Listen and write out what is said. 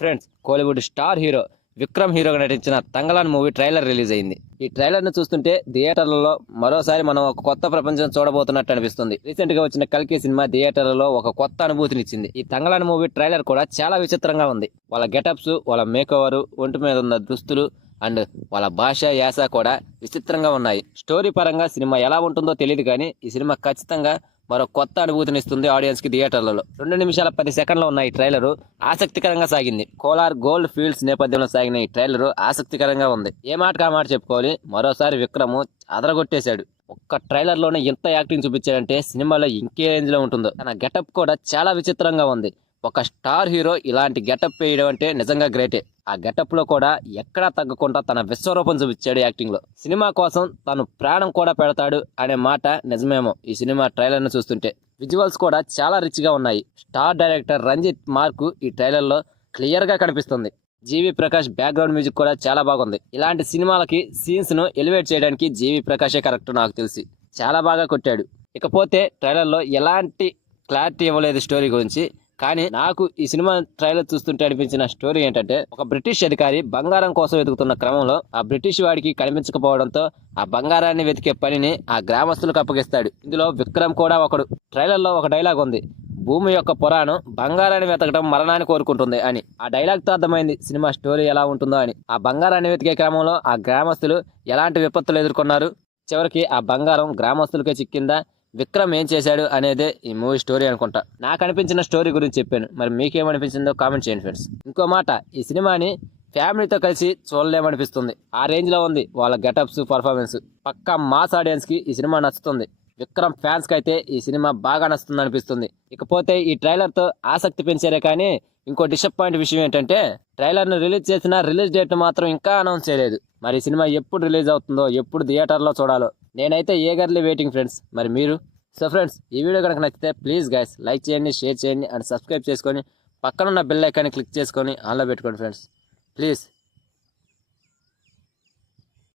Friends, Kollywood star hero Vikram హీరోగా నటించిన Thangalaan movie trailer release అయింది. ఈ ట్రైలర్ ను చూస్తుంటే థియేటర్లలో మరోసారి మనం ఒక కొత్త ప్రపంచం చూడబోతున్నట్టు అనిపిస్తుంది. రీసెంట్ గా వచ్చిన కల్కి సినిమా థియేటర్లలో ఒక కొత్త అనుభూతినిచ్చింది. ఈ తంగలాన్ మూవీ ట్రైలర్ కూడా చాలా విచిత్రంగా ఉంది. వాళ్ళ గెటప్స్, వాళ్ళ మేకోవర్, ఒంటి మీద ఉన్న దుస్తులు అండ్ వాళ్ళ భాష, యాస కూడా విచిత్రంగా ఉన్నాయి. స్టోరీ పరంగా సినిమా ఎలా ఉంటుందో తెలియదు, కానీ ఈ సినిమా ఖచ్చితంగా మరో కొత్త అనుభూతినిస్తుంది ఆడియన్స్ కి థియేటర్లలో. 2 నిమిషాల 10 సెకండ్లు ఉన్న ఈ ట్రైలర్ ఆసక్తికరంగా సాగింది. కోలార్ గోల్డ్ ఫీల్డ్స్ నేపథ్యంలో సాగిన ఈ ట్రైలర్ ఆసక్తికరంగా ఉంది. ఏ మాటకు ఆ మాట చెప్పుకోవాలి. మరోసారి విక్రమ్ అదరగొట్టేశాడు. ఒక్క ట్రైలర్ లోనే ఎంత యాక్టింగ్ చూపించాడంటే సినిమాలో ఇంకే రేంజ్ లో ఉంటుందో. తన గెటప్ కూడా చాలా విచిత్రంగా ఉంది. ఒక స్టార్ హీరో ఇలాంటి గెటప్ వేయడం అంటే నిజంగా గ్రేటే. ఆ గెటప్ లో కూడా ఎక్కడా తగ్గకుండా తన విశ్వరూపం చూపించాడు యాక్టింగ్ లో. సినిమా కోసం తను ప్రాణం కూడా పెడతాడు అనే మాట నిజమేమో ఈ సినిమా ట్రైలర్ ను చూస్తుంటే. విజువల్స్ కూడా చాలా రిచ్ గా ఉన్నాయి. స్టార్ డైరెక్టర్ రంజిత్ మార్కు ఈ ట్రైలర్ లో క్లియర్ గా కనిపిస్తుంది. జీవి ప్రకాష్ బ్యాక్గ్రౌండ్ మ్యూజిక్ కూడా చాలా బాగుంది. ఇలాంటి సినిమాలకి సీన్స్ ను ఎలివేట్ చేయడానికి జీవి ప్రకాషే కరెక్ట్ నాకు తెలిసి. చాలా బాగా కొట్టాడు. ఇకపోతే ట్రైలర్ లో ఎలాంటి క్లారిటీ ఇవ్వలేదు స్టోరీ గురించి. కానీ నాకు ఈ సినిమా ట్రైలర్ చూస్తుంటే అనిపించిన స్టోరీ ఏంటంటే, ఒక బ్రిటిష్ అధికారి బంగారం కోసం వెతుకుతున్న క్రమంలో ఆ బ్రిటిష్ వాడికి కనిపించకపోవడంతో ఆ బంగారాన్ని వెతికే పనిని ఆ గ్రామస్తులకు అప్పగిస్తాడు. ఇందులో విక్రమ్ కూడా ఒకడు. ట్రైలర్ లో ఒక డైలాగ్ ఉంది, భూమి యొక్క పురాణం బంగారాన్ని వెతకడం మరణాన్ని కోరుకుంటుంది అని. ఆ డైలాగ్ తో అర్థమైంది సినిమా స్టోరీ ఎలా ఉంటుందో అని. ఆ బంగారాన్ని వెతికే క్రమంలో ఆ గ్రామస్తులు ఎలాంటి విపత్తులు ఎదుర్కొన్నారు, చివరికి ఆ బంగారం గ్రామస్తులకే చిక్కిందా, విక్రమ్ ఏం చేశాడు అనేదే ఈ మూవీ స్టోరీ అనుకుంటా. నాకు అనిపించిన స్టోరీ గురించి చెప్పాను. మరి మీకేమనిపించిందో కామెంట్ చేయండి ఫ్రెండ్స్. ఇంకో మాట, ఈ సినిమాని ఫ్యామిలీతో కలిసి చూడలేమనిపిస్తుంది. ఆ రేంజ్ లో ఉంది వాళ్ళ గెటప్స్, పర్ఫార్మెన్స్. పక్కా మాస్ ఆడియన్స్ కి ఈ సినిమా నచ్చుతుంది. విక్రమ్ ఫ్యాన్స్ కి అయితే ఈ సినిమా బాగా నచ్చుతుంది అనిపిస్తుంది. ఇకపోతే ఈ ట్రైలర్ తో ఆసక్తి పెంచారే కానీ ఇంకో డిసప్పాయింట్ విషయం ఏంటంటే, ట్రైలర్ ను రిలీజ్ చేసిన రిలీజ్ డేట్ మాత్రం ఇంకా అనౌన్స్ చేయలేదు. మరి సినిమా ఎప్పుడు రిలీజ్ అవుతుందో, ఎప్పుడు థియేటర్ లో చూడాలో నేనైతే ఏగర్లీ వెయిటింగ్ ఫ్రెండ్స్. మరి మీరు? సో ఫ్రెండ్స్, ఈ వీడియో కనుక నచ్చితే ప్లీజ్ గైస్ లైక్ చేయండి, షేర్ చేయండి అండ్ సబ్స్క్రైబ్ చేసుకొని పక్కనున్న బెల్ ఐకాన్ని క్లిక్ చేసుకొని ఆన్లో పెట్టుకోండి ఫ్రెండ్స్. ప్లీజ్.